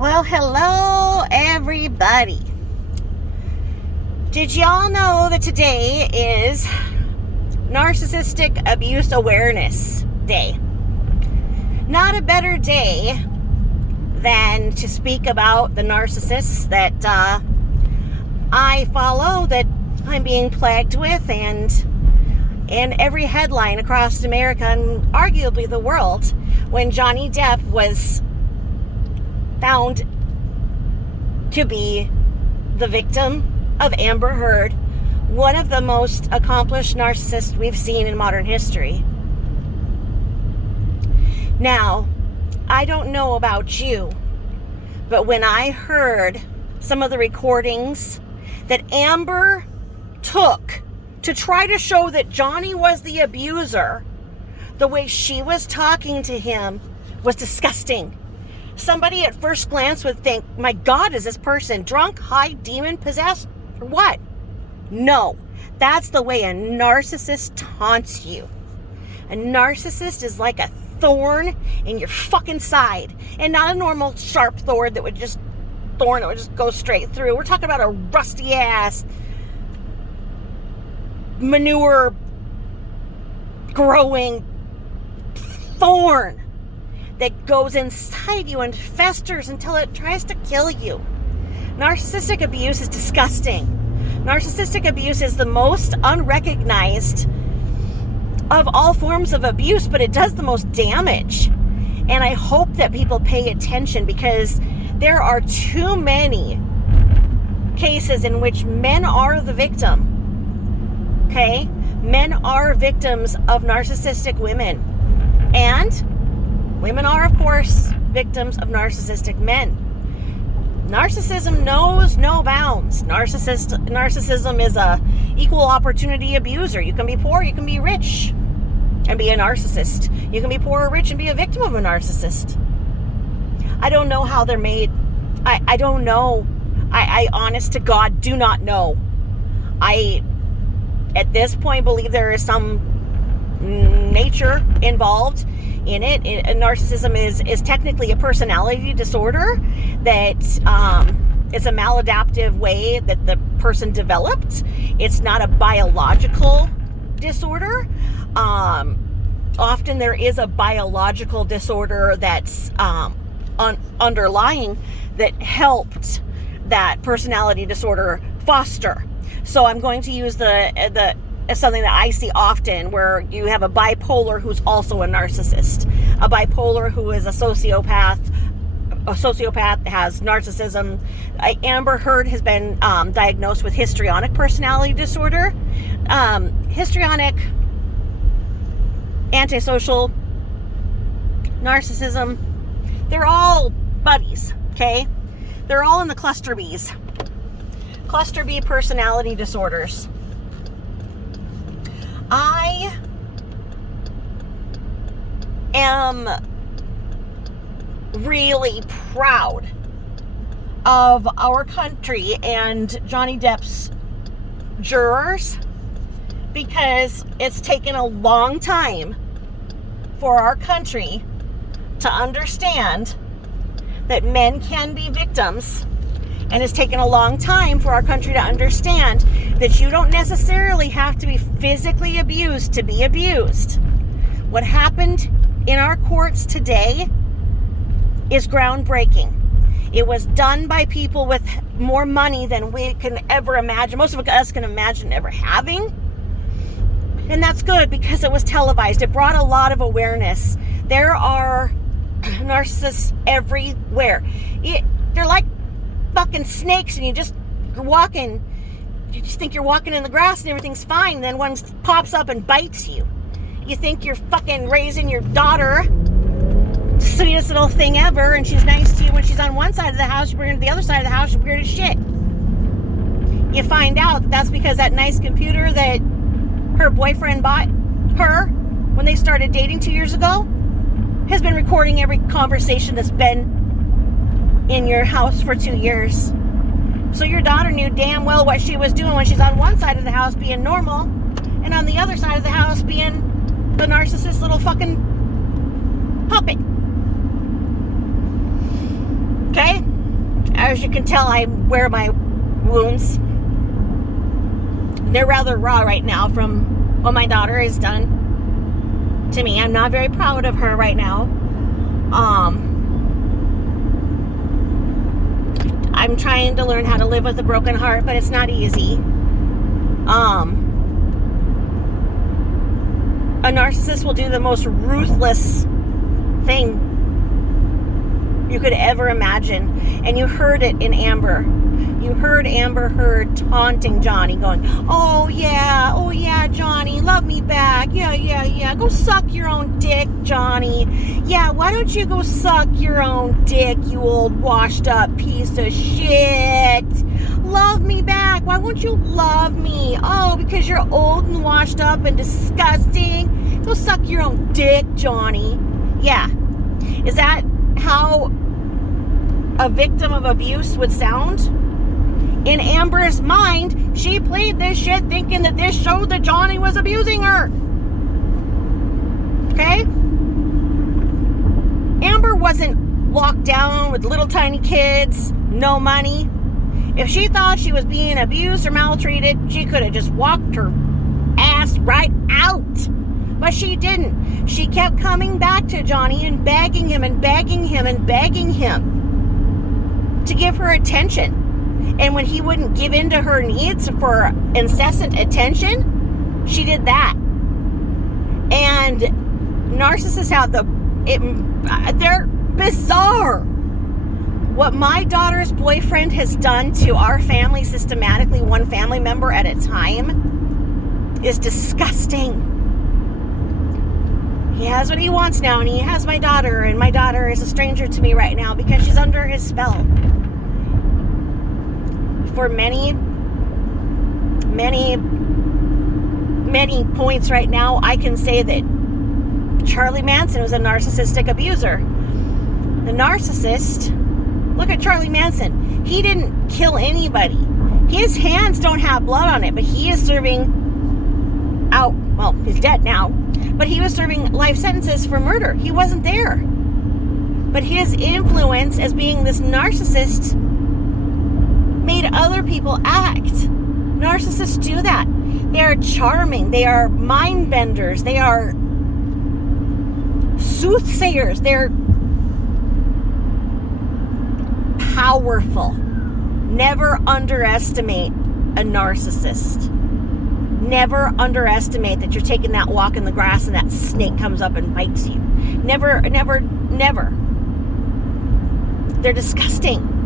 Well, hello everybody. Did y'all know that today is Narcissistic Abuse Awareness Day? Not a better day than to speak about the narcissists that I follow, that I'm being plagued with, and in every headline across America and arguably the world, when Johnny Depp was found to be the victim of Amber Heard, one of the most accomplished narcissists we've seen in modern history. Now, I don't know about you, but when I heard some of the recordings that Amber took to try to show that Johnny was the abuser, the way she was talking to him was disgusting. Somebody at first glance would think, my God, is this person drunk, high, demon possessed, or what? No, that's the way a narcissist taunts you. A narcissist is like a thorn in your fucking side, and not a normal sharp thorn that would just go straight through. We're talking about a rusty ass, manure growing thorn that goes inside you and festers until it tries to kill you. Narcissistic abuse is disgusting. Narcissistic abuse is the most unrecognized of all forms of abuse, but it does the most damage. And I hope that people pay attention, because there are too many cases in which men are the victim. Okay? Men are victims of narcissistic women. And women are, of course, victims of narcissistic men. Narcissism knows no bounds. Narcissism is a equal opportunity abuser. You can be poor, you can be rich, and be a narcissist. You can be poor or rich and be a victim of a narcissist. I don't know how they're made. I don't know. I honest to God, do not know. I, at this point, believe there is some nature involved in it. Narcissism is technically a personality disorder that it's a maladaptive way that the person developed. It's not a biological disorder. Often there is a biological disorder that's underlying that helped that personality disorder foster. So I'm going to use the something that I see often, where you have a bipolar who's also a narcissist. A bipolar who is a sociopath has narcissism. Amber Heard has been diagnosed with histrionic personality disorder. Histrionic, antisocial, narcissism, they're all buddies, okay? They're all in the cluster Bs. Cluster B personality disorders. I am really proud of our country and Johnny Depp's jurors, because it's taken a long time for our country to understand that men can be victims. And it's taken a long time for our country to understand that you don't necessarily have to be physically abused to be abused. What happened in our courts today is groundbreaking. It was done by people with more money than we can ever imagine. Most of us can imagine ever having. And that's good, because it was televised. It brought a lot of awareness. There are narcissists everywhere. They're like fucking snakes, and you just think you're walking in the grass and everything's fine, then one pops up and bites you. You think you're fucking raising your daughter, sweetest little thing ever, and she's nice to you when she's on one side of the house. You bring her to the other side of the house, she's weird as shit. You find out that's because that nice computer that her boyfriend bought her when they started dating 2 years ago has been recording every conversation that's been in your house for 2 years. So your daughter knew damn well what she was doing when she's on one side of the house being normal, and on the other side of the house being the narcissist little fucking puppet. Okay? As you can tell, I wear my wounds. They're rather raw right now from what my daughter has done to me. I'm not very proud of her right now. I'm trying to learn how to live with a broken heart, but it's not easy. A narcissist will do the most ruthless thing you could ever imagine. And you heard it in Amber. You heard Amber Heard taunting Johnny, going, oh yeah, Johnny, love me back. Yeah. Go suck your own dick, Johnny. Yeah, why don't you go suck your own dick, you old washed up piece of shit. Love me back. Why won't you love me? Oh, because you're old and washed up and disgusting. Go suck your own dick, Johnny. Yeah. Is that how a victim of abuse would sound? In Amber's mind, she played this shit thinking that this showed that Johnny was abusing her. Okay? Amber wasn't locked down with little tiny kids, no money. If she thought she was being abused or maltreated, she could have just walked her ass right out. But she didn't. She kept coming back to Johnny and begging him and begging him and begging him to give her attention. And when he wouldn't give in to her needs for incessant attention, she did that. And narcissists have they're bizarre. What my daughter's boyfriend has done to our family systematically, one family member at a time, is disgusting. He has what he wants now, and he has my daughter, and my daughter is a stranger to me right now because she's under his spell. For many points right now, I can say that Charlie Manson was a narcissistic abuser. The narcissist, look at Charlie Manson. He didn't kill anybody. His hands don't have blood on it, but he is serving out, well, he's dead now, but he was serving life sentences for murder. He wasn't there. But his influence as being this narcissist made other people act. Narcissists do that. They are charming. They are mind benders. They are soothsayers. They're powerful. Never underestimate a narcissist. Never underestimate that you're taking that walk in the grass and that snake comes up and bites you. Never. They're disgusting.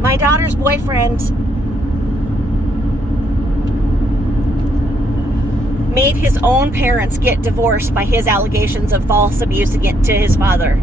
My daughter's boyfriend made his own parents get divorced by his allegations of false abuse to his father.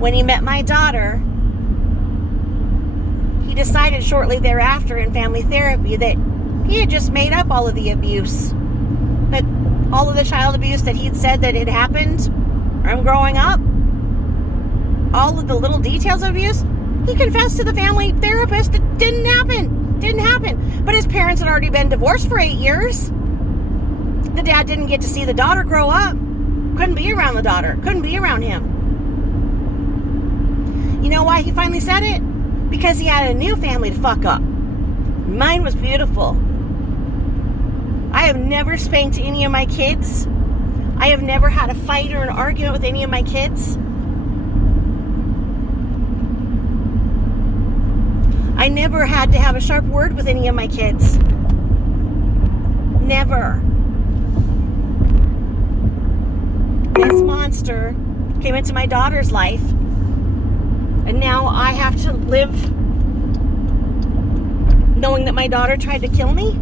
When he met my daughter, he decided shortly thereafter in family therapy that he had just made up all of the abuse. But all of the child abuse that he'd said that had happened from growing up, all of the little details of abuse, he confessed to the family therapist it didn't happen. But his parents had already been divorced for 8 years. The dad didn't get to see the daughter grow up. Couldn't be around the daughter. Couldn't be around him. You know why he finally said it? Because he had a new family to fuck up. Mine was beautiful. I have never spanked any of my kids. I have never had a fight or an argument with any of my kids. I never had to have a sharp word with any of my kids. Never. This monster came into my daughter's life, and now I have to live knowing that my daughter tried to kill me.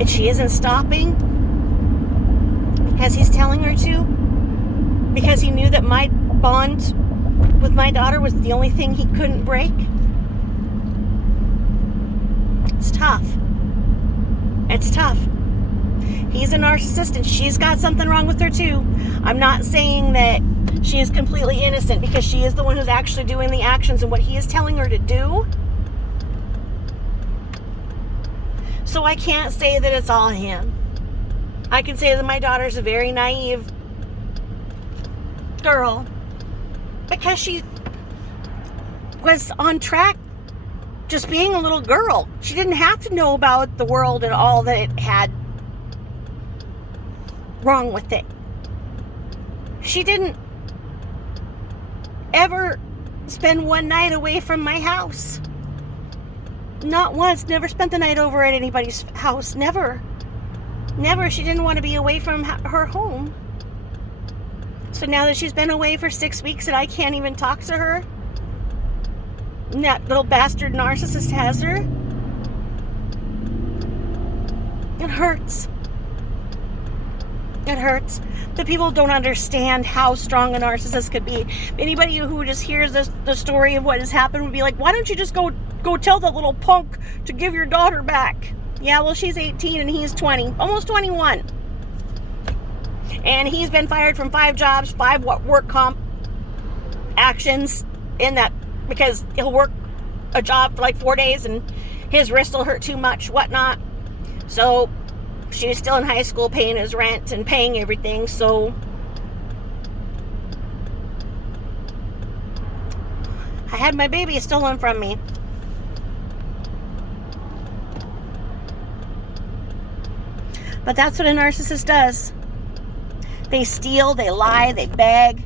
And she isn't stopping because he's telling her to. Because he knew that my bond with my daughter was the only thing he couldn't break. It's tough. It's tough. He's a narcissist and she's got something wrong with her too. I'm not saying that she is completely innocent because she is the one who's actually doing the actions and what he is telling her to do. So I can't say that it's all him. I can say that my daughter's a very naive girl because she was on track just being a little girl. She didn't have to know about the world and all that it had wrong with it. She didn't ever spend one night away from my house. Not once. Never spent the night over at anybody's house. Never. She didn't want to be away from her home. So now that she's been away for 6 weeks and I can't even talk to her, and that little bastard narcissist has her, it hurts. It hurts. The people don't understand how strong a narcissist could be. Anybody who just hears the story of what has happened would be like, why don't you just go tell the little punk to give your daughter back? Yeah, well, she's 18 and he's 20, almost 21. And he's been fired from 5 jobs, 5 work comp actions in that, because he'll work a job for like 4 days and his wrist will hurt too much, whatnot. So she's still in high school paying his rent and paying everything. So I had my baby stolen from me. But that's what a narcissist does. They steal, they lie, they beg.